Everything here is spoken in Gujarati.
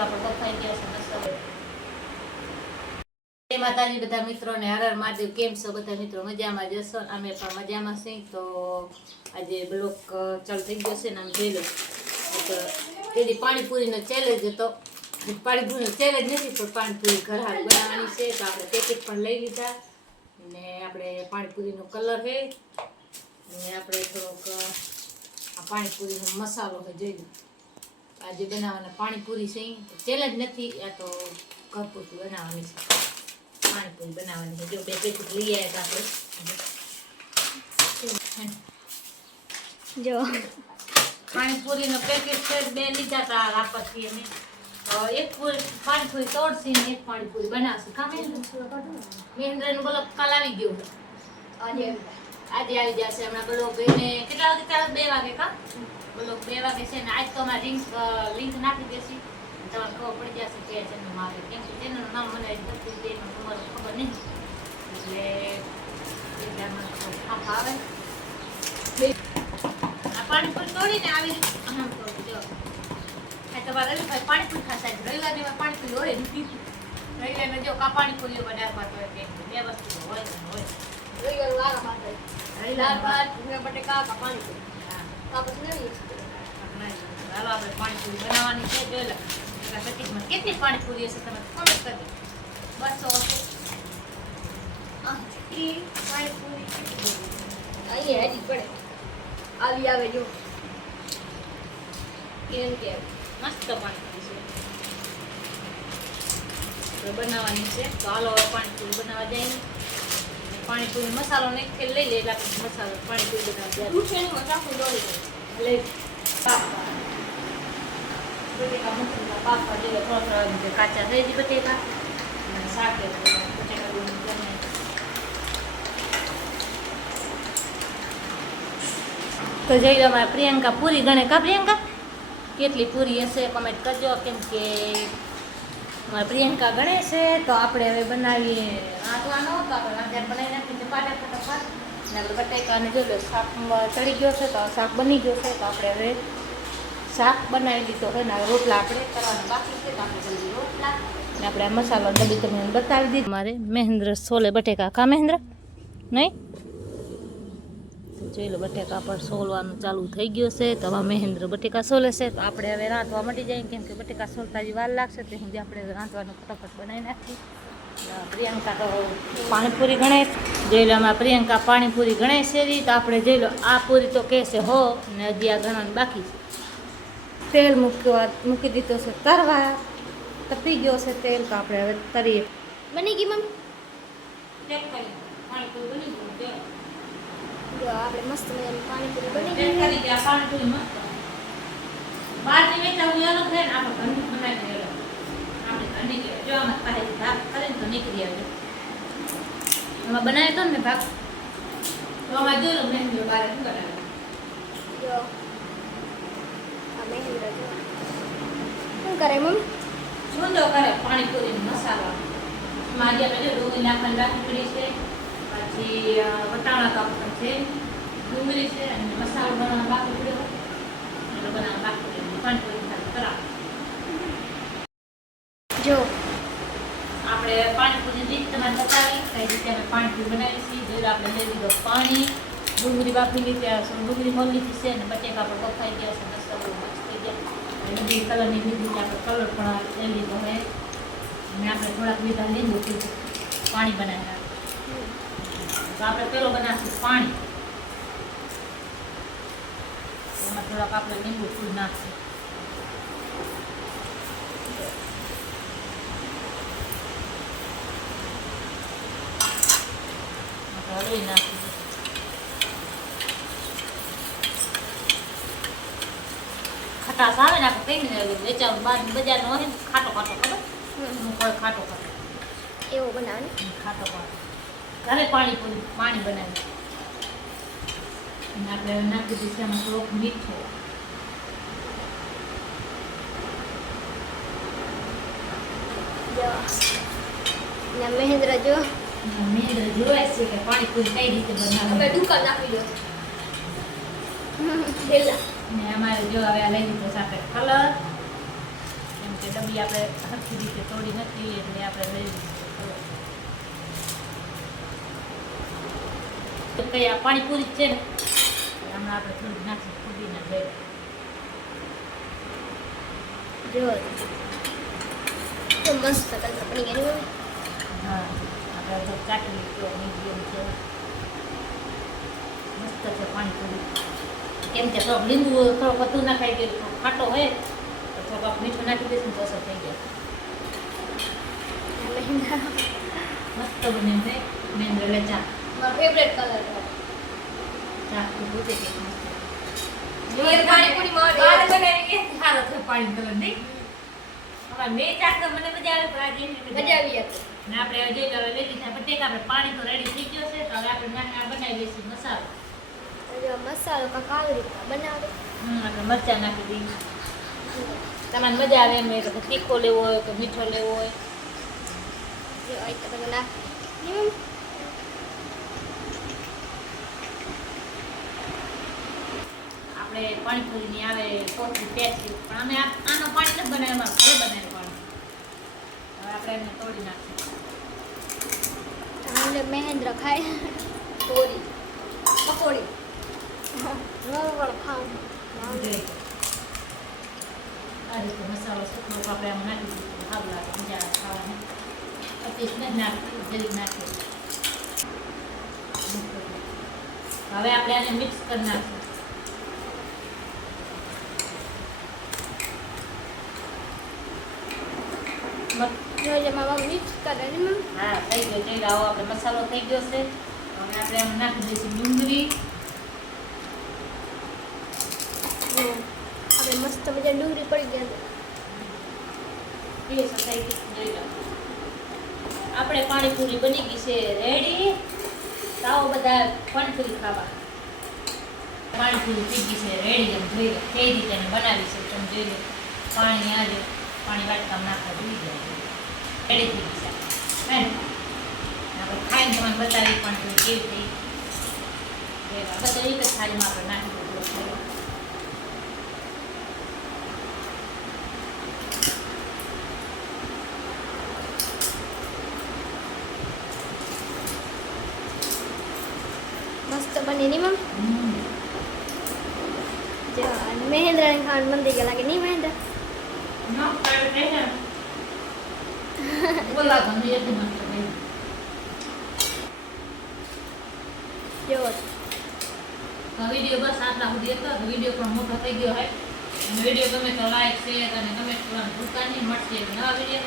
બટેકા પણ બફાઈ ગયા છે મસ્ત. જય માતાજી બધા મિત્રોને, હર હર મહાદેવ. કેમ છો બધા મિત્રો? મજામાં જશો? અમે પણ મજામાં છીએ. તો આજે બ્લોક ચાલુ થઈ ગયો છે ને આમ જોઈ લો. તેની પાણીપુરીનો ચેલેન્જ હતો. પાણીપુરીનો ચેલેન્જ નથી પણ પાણીપુરી ઘર હાથ બનાવવાની છે. તો આપણે પેકેટ પણ લઈ લીધા ને આપણે પાણીપુરીનો કલર છે ને આપણે થોડોક આ પાણીપુરીનો મસાલો છે જોઈ લો. આજે બનાવવાના પાણીપુરી છે. ચેલેન્જ નથી, આ તો ઘર પૂરતું બનાવવાની છે. પાણીપુરી બનાવવાની છે. જો બે પેકેટ લઈ આવ્યા આપણે. જો પાણીપુરીનો પેકેટ છે, બે લીધા હતા વાપરથી અમે. એક પાણીપુરી તોડશી ને એક પાણીપુરી બનાવશું. કામ મહેન્દ્રનું બ્લોક કાલ આવી ગયું. આજે આવી જશે હમણાં બ્લોક એને કેટલા વાગે ચાલે? 2 વાગે. કા બ્લોક 2 વાગે છે ને આજ તો અમારે લિંક નાખી દેશી. તમારે ખબર પડી જશે કે ચેનલ માં આવે. કેમ કે ચેનલનું નામ મને તમારું ખબર નહીં એટલે આવે. આ પાણીપુરી તોડીને આવી તમારે રવિભાઈ પાણીપુરી ખાતા રવિવારની પાણીપુરી હોય રવિવારમાં જો કા પાણીપુરીઓ બનાવવા હોય કે 2 વસ્તુ હોય રવિવાર બટેકા કા પાણીપુરી. હાલો આપણે પાણીપુરી બનાવવાની છે. જોઈ લો પેકેટમાં કેટલી પાણીપુરી હશે તમે કોમેન્ટ કરજો. 200 હશે પાણીપુરી. અહીંયા હેડી પડે આવી આવે જો કેમ કે મસ્ત પાણીપુરી છે બનાવવાની છે. તો હાલો પાણીપુરી બનાવવા જઈએ. પાણીપુરી મસાલો નાખી લઈ લે એટલે આપણે મસાલો પાણીપુરી બનાવવા જાય. રૂઠેનું મસાલો દોડી લે બટેકા મૂકીને બાફવા દઈએ. થોડા કાચા થઈ જાય બટેકા અને શાક બટેકા તો જઈ લો. અમારા પ્રિયંકા પૂરી ગણે. કા પ્રિયંકા કેટલી પૂરી હશે કમેન્ટ કરજો. કેમ કે અમારા પ્રિયંકા ગણે છે. તો આપણે હવે બનાવીએ. રાંધવાનો તો આપણે રાંધ્યા બનાવી નાખીએ ફટાફટ. અને આપણે બટેકાને જોઈ લો શાક ચડી ગયો છે. તો શાક બની ગયો છે. તો આપણે હવે શાક બનાવી દીધો હોય ને રોટલા આપણે કરવાના બાકી છે. તો આપણે જલ્દી રોટલા ને આપણે આ મસાલો ડબ્બી તમને બતાવી દીધી. મારે મહેન્દ્ર સોલે બટેકા. કા મહેન્દ્ર નહીં જોઈ લો બટેકા પર સોલવાનું ચાલુ થઈ ગયું છે. તો હવે મહેન્દ્ર બટેકા સોલે છે. તો આપણે હવે રાંધવા મળી જાય. કેમ કે બટેકા સોલતા જ વાર લાગશે. તે સુધી આપણે રાંધવાનું ફટાફટ બનાવી નાખીએ. પ્રિયંકા તો પાણીપુરી ગણે જોઈ લો. આમાં પ્રિયંકા પાણીપુરી ગણે છે. તો આપણે જોઈ લો આ પૂરી તો કહેશે હો ને હજી આ ગણવાનું બાકી છે. તેલ મૂકી દીધો છે તરવા. તપી ગયો છે તેલ. તો આપણે હવે તરીએ. બની ગઈ મમ્મી. પાણીપુરી બની ગયું. જો આપણે મસ્ત મજાની પાણીપુરી બની તેલ ગઈ. કરી દે. આ પાણીપુરી મસ્ત બહારની વેચા હું અલગ થાય ને આપણે ઘરનું બનાવી દઈએ. આપણે ઘર નીકળે જો આમાં પાસે ભાગ કરીને તો નીકળી આવે. એમાં બનાવ્યો હતો ને ભાગ તો આમાં જોયું મેં બહાર શું બનાવ્યું. જો આ મહેન્દ્ર જો શું કરે મમ્મી? છૂંદો કરે પાણીપુરીનો મસાલો. એમાં આજે આપણે ડુંગળી નાખવાની બાકી પડી છે. પછી વટાણા કાપવાના છે. ડુંગળી છે અને મસાલો બનાવવાનો બાકી પડ્યો એટલે બનાવવાનો બાકી પડ્યો. પાણીપુરી સાથે કરાવ. જો આપણે પાણીપુરી રીત તમારે બતાવી કઈ રીતે અમે પાણીપુરી બનાવી છીએ. જોઈ આપણે લઈ લીધો પાણી, ડુંગળી બાફી લીધી, ડુંગળી મોલ લીધી છે અને બટેકા પણ બફાઈ ગયા છે. મસ્ત થઈ ગયા. લીલી કલરની લીધી આપણે કલર પણ લઈ લીધો હોય અને આપણે થોડાક લીધા લીંબુ પાણી બનાવ્યા. તો આપણે પેલો બનાવશું પાણી. એમાં થોડાક આપણે લીંબુ ફૂલ નાખશું. હળવી નાખીશું. ખટાશ આવે ને આપણે કઈ ને વેચાવાનું બહાર બજારનો હોય ને ખાટો ખાટો ખબર ખાટો ખાટો એવો બનાવે ને ખાટો ખાટો ઘરે પાણી બનાવી અને આપણે નાખી દઈશું એમાં થોડોક મીઠો. જો મહેન્દ્ર જો મહેન્દ્ર જોવાય છે કે પાણીપુરી કઈ રીતે બનાવે. અમે દુકાન નાખી દો પેલા ને અમારે જો હવે આ લઈ લીધો છે આપણે કલર. એમ કે ડબ્બી આપણે સરખી રીતે તોડી નથી એટલે આપણે લઈ લીધી. તો કઈ આ પાણીપુરી જ છે ને હમણાં આપણે થોડી નાખી ફૂદીના લઈ. જો તો મસ્ત કલર પડી ગઈ મમ્મી. હા આપણે તો ચાટલી તો મીડિયમ છે મસ્ત છે પાણીપુરી. કેમ કે થોડોક લીંબુ થોડોક વધુ નાખાઈ ગયો થોડોક ખાટો હોય તો થોડોક મીઠું નાખી દઈશું તો અસર થઈ જાય. મહેંદ્રા મસ્ત બને છે મેંદો એટલે ચા મારો ફેવરેટ કલર છે. ચા ખૂબ છે કે મસ્ત. ઘેર પાણીપુરી માં બાર બનાવી કે સારો છે પાણી કલર નહીં. હવે મેં ચા તો મને મજા આવે પણ આજે મજા આવી હતી. ને આપણે હજી લઈ લીધા બટેકા આપણે પાણી તો રેડી થઈ ગયો છે તો હવે આપણે નાના બનાવી લઈશું મસાલો. જો મસાલો કાંક આવી રીતના બનાવે. આપણે મરચાં નાખી દઈએ. તમારે મજા આવે એમ કે તીખો લેવો હોય કે મીઠો લેવો હોય. જો આ રીતે બધું નાખી. આપણે પાણીપુરીની આવે કોથળી પેસ્ટ પણ અમે આનો પાણી નથી બનાવ્યું ઘરે બનાવ્યું પાણી. હવે આપણે એને તોડી નાખીશું. એટલે મહેન્દ્ર ખાય પૂરી પકોડી રોલ ખાવું. જોઈ આ રીતે મસાલો સુકરો આપણે આમ નાખી દીધું સારું લાગે મજા આવે ખાવાની. પચીસ ને નાખી જરીક નાખી. હવે આપણે આને મિક્સ કરી નાખીશું. જો એટલે મારા મિક્સ કરે ને મમ્મી. હા થઈ ગયો જઈ આવો આપણે મસાલો થઈ ગયો છે. હવે આપણે આમ નાખી દઈશું ડુંગળી. જો આપણે મસ્ત મજા ડુંગળી પડી જાય. એ સસાઈ ગઈ જોઈ લો. આપણે પાણીપુરી બની ગઈ છે રેડી. આવો બધા પાણીપુરી ખાવા. પાણીપુરી થઈ ગઈ છે રેડી. એમ જોઈ લો કઈ રીતે એને બનાવી છે તમે જોઈ લો. પાણી આજે પાણી વાટકામાં નાખવા જોઈ જાય રેડી થઈ ગઈ છે. હે આપણે ખાઈને તમને બતાવી પાણીપુરી કેવી થઈ. બધા એક જ થાળીમાં આપણે નાખી દીધું. મસ્ત બની ની મમ્મી. જો અને મહેન્દ્રને ખાવાનું મન થઈ ગયા લાગે નહીં મહેન્દ્ર. ના કાઈ નહીં ને બોલા તમે એક મસ્ત ભાઈ. જો વિડીયો બસ આટલા સુધી હતો. વિડીયો પણ મોટો થઈ ગયો હોય. વિડીયો ગમે તો લાઈક શેર અને કમેન્ટ કરવાનું ભૂલતા નહીં. મળશે નવા વિડીયો